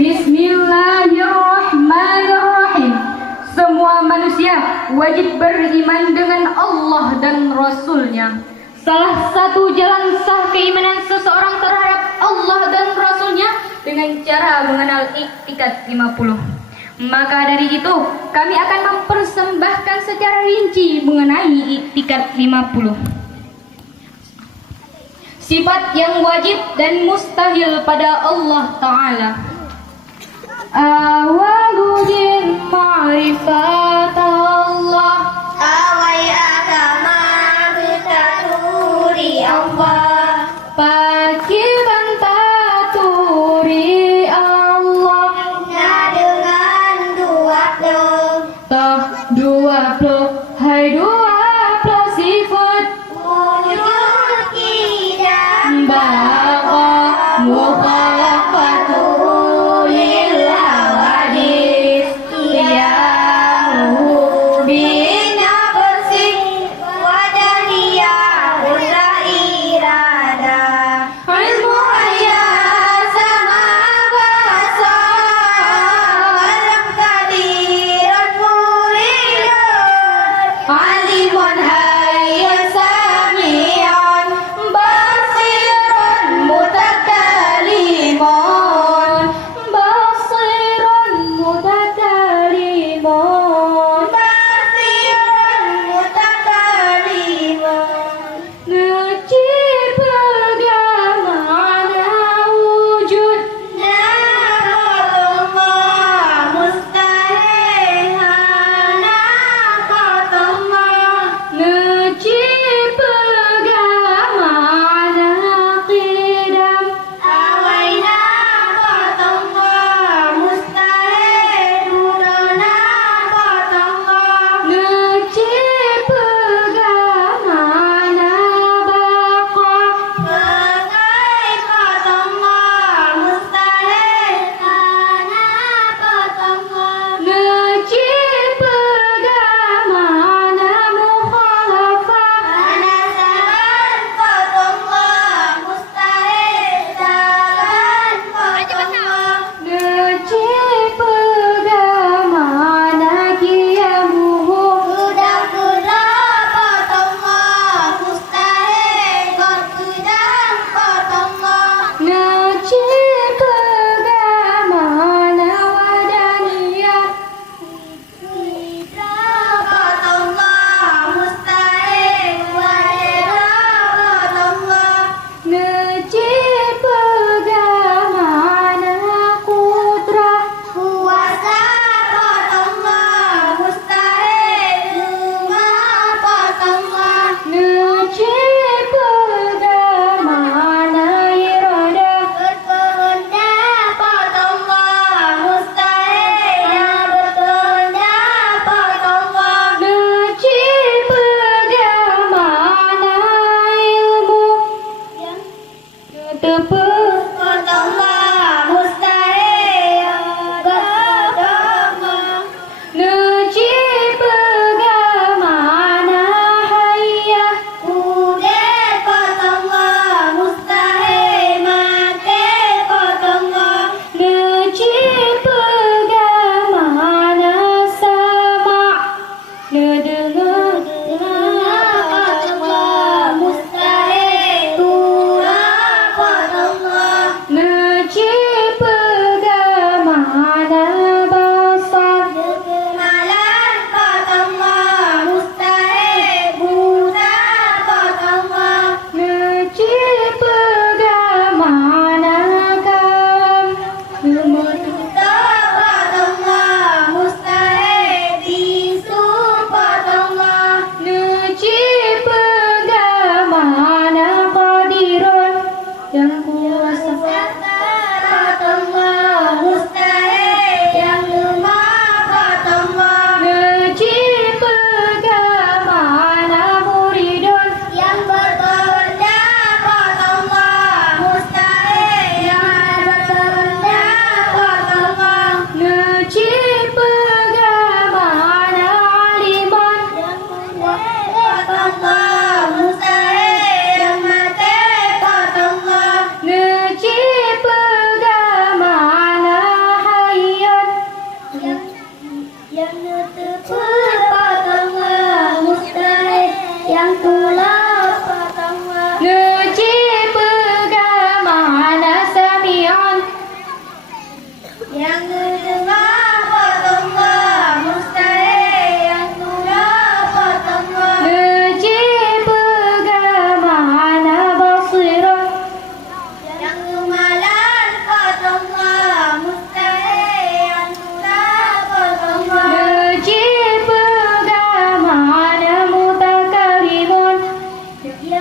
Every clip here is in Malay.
Bismillahirrahmanirrahim. Semua manusia wajib beriman dengan Allah dan Rasul-Nya. Salah satu jalan sah keimanan seseorang terhadap Allah dan Rasul-Nya dengan cara mengenal iktikat 50. Maka dari itu, kami akan mempersembahkan secara rinci mengenai iktikat 50. Sifat yang wajib dan mustahil pada Allah Ta'ala. Awaludin ma'rifat Allah. Awai agama betaturi Allah. Pakiban taturi Allah. Nah dengan dua puluh. Toh 20, hai 20 sifat. Wujud kidam Baqa mukhalafatu lillah wadis. Iyahu bina bersih wadahiyah ulaira.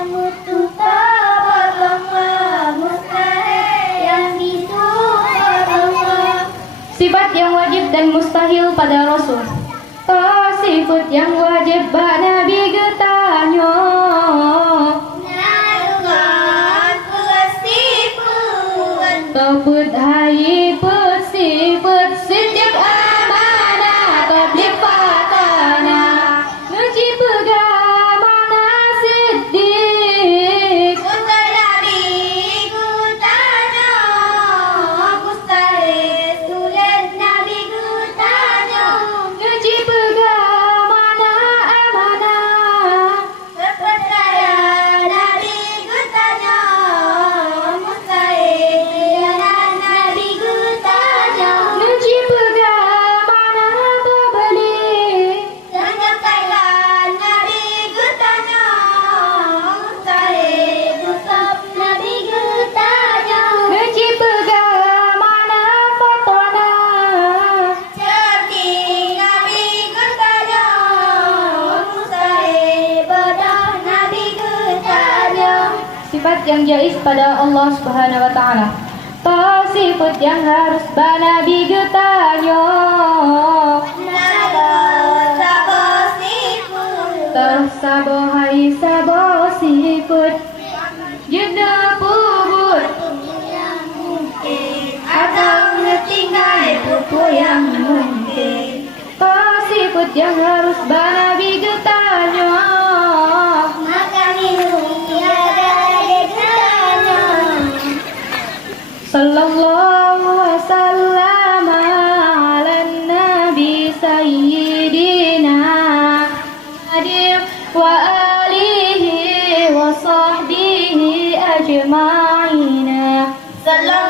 mutu pertama mustahil yang disuruh pertama. Sifat yang wajib dan mustahil pada Rasul. Sifat yang wajib pada Nabi getanya. Narugan persifat Toput hai persifat sejak amanah tabligh fatana. Nuji pegamana siddiq. Kutai Nabi kutanya mustahil sulit Nabi kutanya. Nuji pegamana amanah. Terpercaya Nabi kutanya mustahil Nabi kutanya. Nuji pegamana tabligh. Sampaikan Nabi kutanya mustahil tutup Nabi kutanya. Nuji pegamana fatana. Cerdik Nabi kutanya mustahil bodoh Nabi kutanya. Sifat yang jais pada Allah Subhanahu wa taala. Sifat yang harus Nabi getanya. Nada sabo sifat Tersabo hai sabo sifat. Jeda pubut yang mungkin atau ngetinggal pupu yang mungkin. Sifat yang harus Nabi getanya. maka minum tiada dekatnya. Sallallahu wasallam ala nabi sayyidina Muhammadin wa alihi wa sahbihi ajma'ina. Sallallahu